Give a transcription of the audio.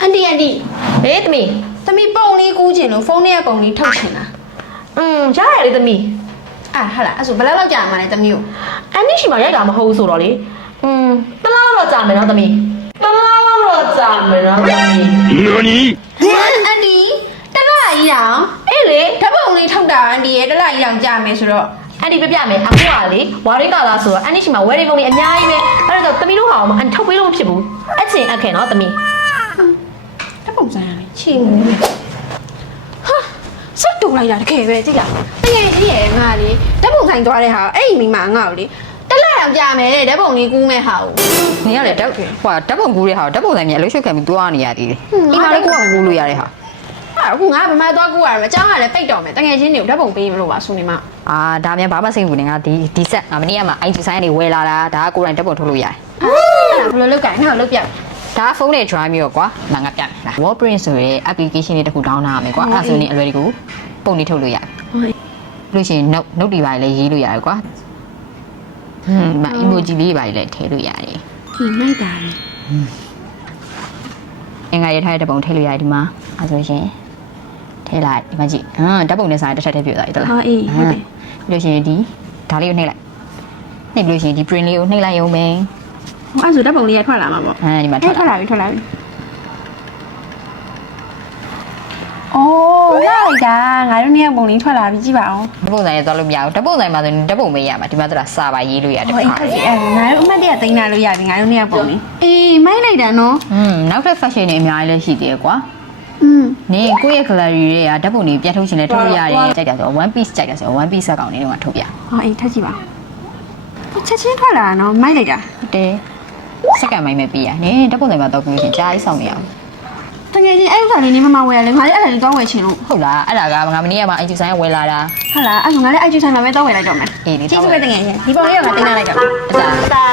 အန်တီအန်တီ ဟေးသမီး သမီးပုံလေးကူးချင်လို့ဖုန်းထဲကပုံလေးထုတ်ချင်တာ อืมရရလေသမီး အာဟုတ်လားအဲ့ဆိုဘယ်လောက်လောက်ကြာမှာလဲသမီးကို အန်နီရှိမှရိုက်တာမဟုတ်ဘူးဆိုတော့လေอืมတလားတော့ကြာမယ်နော်သမီးတလားတော့ကြာမယ်နော်သမီး 何 အန်တီတလားကြီးတောင် အေးလေ ဓာတ်ပုံလေးထုတ်တာအန်တီရဲ့တလားကြီးတောင်ကြာမယ်ဆိုတော့ အန်တီပြပြမယ်အခုကလေဝါရိကလာဆိုတော့အန်နီရှိမှဝယ်ရီပုံလေးအများကြီးပဲအဲ့ဒါဆိုသမီးတို့ဟာမအန်ထုတ်ပေးလို့မဖြစ်ဘူးအချင်းအခင်နော်သမီး ဓာတ်ပုံဆိုင်ရလေ ချင်းနေဟာစက်တူလိုက်တာတကယ်ပဲကြည့်လားတကယ်ကြီးရဲ့ငါလေဓာတ်ပုံဆိုင်သွားတဲ့ဟာအဲ့ဒီမိမငါ့ကိုလေတလားတောင်ကြာမယ်တဲ့ဓာတ်ပုံလေးကူးမဲ့ဟာကို နေရလေဓာတ်ဟိုဟာဓာတ်ပုံကူးတဲ့ဟာကိုဓာတ်ပုံဆိုင်မြအလုပ်ရှုပ်ခံပြီးသွားနေရသေးတယ် ဟွန်း အိမ်မှာလည်းကိုယ်ကကူးလို့ရတဲ့ဟာ အဲ့အခုငါဗမာသွားကူရမယ်အเจ้าကလည်းပိတ်တော်မယ်တကယ်ချင်းတွေကိုဓာတ်ပုံပေးမလို့ပါဆိုနေမှာ အာဒါမြန်ဘာမှစိတ်ဝင်နေငါဒီဒီဆက်ငါမနေ့ကမှ IG ဆိုင်ကနေဝယ်လာတာဒါကကိုယ်တိုင်ဓာတ်ပုံထုတ်လို့ရတယ် အဲ့ဒါဘယ်လိုလုပ်ကြလဲငါ့ကိုလုပ်ပြ ဒါကဖုန်းနဲ့ drive မျိုးတော့ကွာငါငါပြမယ်လား Wallprint ဆိုရဲ application လေးတစ်ခု download ရမယ်ကွာအဲ့ဒါဆိုရင်အလွယ်တကူပုံလေးထုတ်လို့ရတယ်လို့ရှိရင် note note တွေပါလည်းရေးလို့ရတယ်ကွာဟွန်းမ emoji လေးပါလည်းထည့်လို့ရတယ်ဒီမိုက်တာလေအင်္ဂါရထားတဲ့ဓာတ်ပုံထည့်လို့ရတယ်ဒီမှာအဲဆိုရှင်ထည့်လိုက်ဒီမှာကြည့်ဟမ်ဓာတ်ပုံနဲ့ဆိုင်တစ်ထပ်ထည့်ပြသွားပြီတလားဟာအေးဟုတ်တယ်ပြီးလို့ရှိရင်ဒီဒါလေးကိုနှိပ်လိုက်နှိပ်ပြီးလို့ရှိရင်ဒီ print လေးကိုနှိပ်လိုက်ရုံပဲ ဟိုအဲ့ဆိုဓာတ်ပုံလေးကထွက်လာမှာပေါ့ အဲဒီမှာ အဲ့ ထွက် ထွက် လာ လာပြီထွက်လာပြီအော်လာလိုက်တာငါတို့နေ့ကပုံလေးထွက်လာပြီကြည့်ပါအောင် ဓာတ်ပုံဆိုင်ရသွားလို့မရဘူးဓာတ်ပုံဆိုင်မှာဆိုရင်ဓာတ်ပုံမေးရမှာဒီမှာတော့စာပါရေးလို့ရတယ် ဟိုအေးထွက်ပြီအဲ့ငါတို့အမှတ်တရသိမ်းလာလို့ရပြီငါတို့နေ့ကပုံလေးအေးမိုက်လိုက်တာနော် อืมနောက်ထပ် fashion တွေအများကြီးလည်းရှိသေးတယ်ကွာ อืม နင်ကိုယ့်ရဲ့ gallery တွေကဓာတ်ပုံတွေပြန်ထုတ်ရှင်လဲထုတ်လို့ရတယ်ကြိုက်တာဆိုတော့ one piece ကြိုက်တာဆိုတော့ one piece ဆက်ကောင်လေးတော့ထုတ်ပြ ဟောအေးထပ်ကြည့်ပါချက်ချင်းထွက်လာတာနော်မိုက်လိုက်တာ ဟုတ်တယ် စက္ကန့်မိုင်းပဲပြီးရနင်ဓာတ်ပုံဆိုင်မှာတော့ပြီးလို့ရှိရင်ကြားကြီးဆောင်နေအောင်တကယ်ချင်းအဲ့ဥစ္စာလေးနေမမဝယ်ရလေငါလည်းအဲ့ဒါလေးသွားဝယ်ချင်လို့ဟုတ်လားအဲ့ဒါကငါမနေ့ကမှ IG ဆိုင်ကဝယ်လာတာဟုတ်လားအဲ့ဆိုငါလည်း IG ဆိုင်မှာပဲသွားဝယ်လိုက်တော့မယ်အေးလေကျေးဇူးပဲတကယ်ချင်းဒီပုံလေးကငါတင်ထားလိုက်တော့အစားတာ